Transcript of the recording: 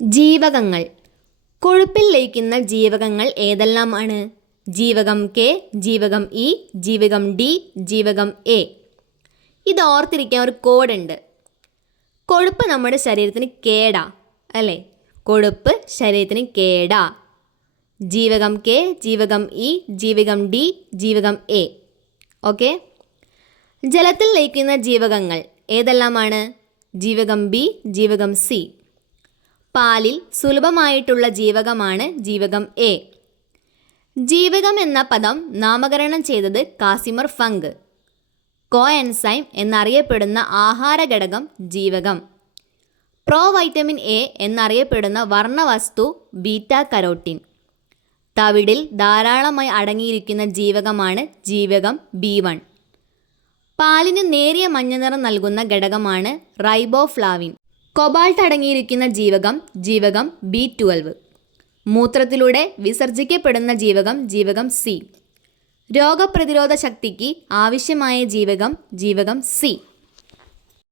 ജീവകങ്ങൾ. കൊഴുപ്പിൽ ലയിക്കുന്ന ജീവകങ്ങൾ ഏതെല്ലാമാണ്? ജീവകം കെ, ജീവകം ഇ, ജീവകം ഡി, ജീവകം എ. ഇത് ഓർത്തിരിക്കാൻ ഒരു കോഡുണ്ട്. കൊഴുപ്പ് നമ്മുടെ ശരീരത്തിന് കേടാ അല്ലേ? കൊഴുപ്പ് ശരീരത്തിന് കേടാ. ജീവകം കെ, ജീവകം ഇ, ജീവകം ഡി, ജീവകം എ. ഓക്കെ. ജലത്തിൽ ലയിക്കുന്ന ജീവകങ്ങൾ ഏതെല്ലാമാണ്? ജീവകം ബി, ജീവകം സി. പാലിൽ സുലഭമായിട്ടുള്ള ജീവകമാണ് ജീവകം എ. ജീവകം എന്ന പദം നാമകരണം ചെയ്തത് കാസിമർ ഫങ്ക്. കോഎൻസൈം എന്നറിയപ്പെടുന്ന ആഹാര ഘടകം ജീവകം. പ്രോവൈറ്റമിൻ എ എന്നറിയപ്പെടുന്ന വർണ്ണവസ്തു ബീറ്റ കരോട്ടിൻ. തവിടിൽ ധാരാളമായി അടങ്ങിയിരിക്കുന്ന ജീവകമാണ് ജീവകം B1. പാലിന് നേരിയ മഞ്ഞനിറം നൽകുന്ന ഘടകമാണ് റൈബോഫ്ലാവിൻ. കൊബാൾട്ട് അടങ്ങിയിരിക്കുന്ന ജീവകം ജീവകം B12. മൂത്രത്തിലൂടെ വിസർജിക്കപ്പെടുന്ന ജീവകം ജീവകം സി. രോഗപ്രതിരോധ ശക്തിക്ക് ആവശ്യമായ ജീവകം ജീവകം സി.